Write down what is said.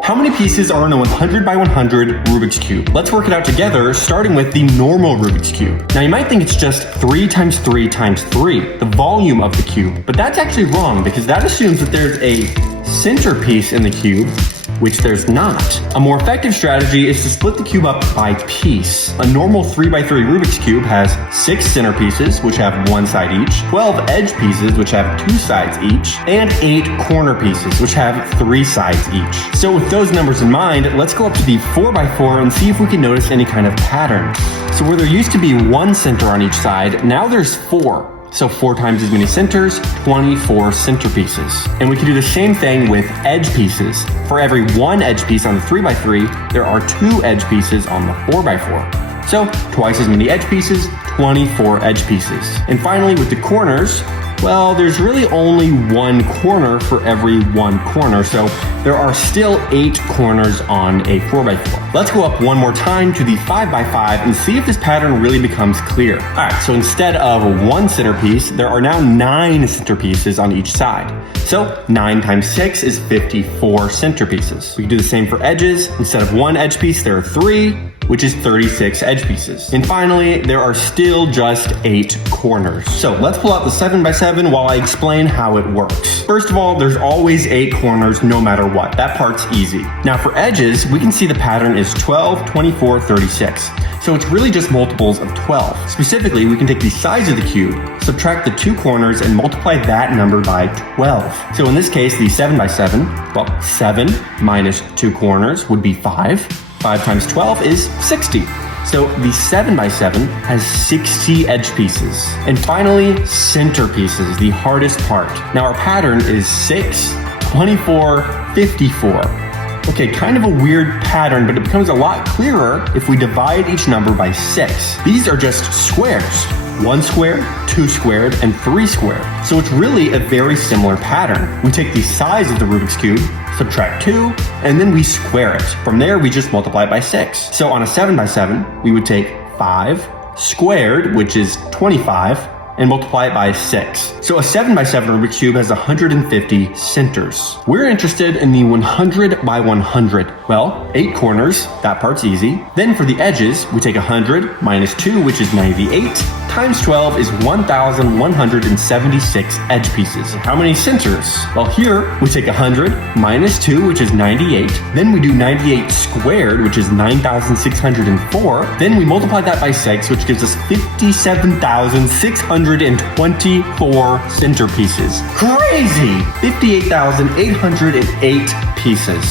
How many pieces are in a 100 by 100 Rubik's Cube? Let's work it out together, starting with the normal Rubik's Cube. Now you might think it's just 3 times 3 times 3, the volume of the cube, but that's actually wrong because that assumes that there's a centerpiece in the cube, which there's not. A more effective strategy is to split the cube up by piece. A normal 3x3 Rubik's Cube has 6 center pieces, which have 1 side each, 12 edge pieces, which have 2 sides each, and 8 corner pieces, which have 3 sides each. So with those numbers in mind, let's go up to the 4x4 and see if we can notice any kind of pattern. So where there used to be 1 center on each side, now there's 4. So 4 times as many centers, 24 centerpieces. And we can do the same thing with edge pieces. For every 1 edge piece on the 3x3, there are 2 edge pieces on the 4x4. So twice as many edge pieces, 24 edge pieces. And finally, with the corners, well, there's really only 1 corner for every 1 corner, so there are still 8 corners on a 4x4. Let's go up one more time to the 5x5 and see if this pattern really becomes clear. All right, so instead of 1 centerpiece, there are now 9 centerpieces on each side. So 9 times 6 is 54 centerpieces. We can do the same for edges. Instead of 1 edge piece, there are 3, which is 36 edge pieces. And finally, there are still just 8 corners. So let's pull out the 7x7 while I explain how it works. First of all, there's always 8 corners no matter what. That part's easy. Now for edges, we can see the pattern is 12, 24, 36. So it's really just multiples of 12. Specifically, we can take the size of the cube, subtract the 2 corners, and multiply that number by 12. So in this case, the 7x7, well, 7 minus 2 corners would be 5. 5 times 12 is 60. So the 7x7 has 60 edge pieces. And finally, center pieces, the hardest part. Now our pattern is 6, 24, 54. Okay, kind of a weird pattern, but it becomes a lot clearer if we divide each number by 6. These are just squares. 1 squared, 2 squared, and 3 squared. So it's really a very similar pattern. We take the size of the Rubik's Cube, subtract 2, and then we square it. From there, we just multiply it by 6. So on a 7x7, we would take 5 squared, which is 25, and multiply it by 6. So a 7x7 Rubik's Cube has 150 centers. We're interested in the 100 by 100. Well, 8 corners, that part's easy. Then for the edges, we take 100 minus 2, which is 98, times 12 is 1,176 edge pieces. How many centers? Well, here we take 100 minus 2, which is 98. Then we do 98 squared, which is 9,604. Then we multiply that by 6, which gives us 57,624 center pieces. Crazy! 58,808 pieces.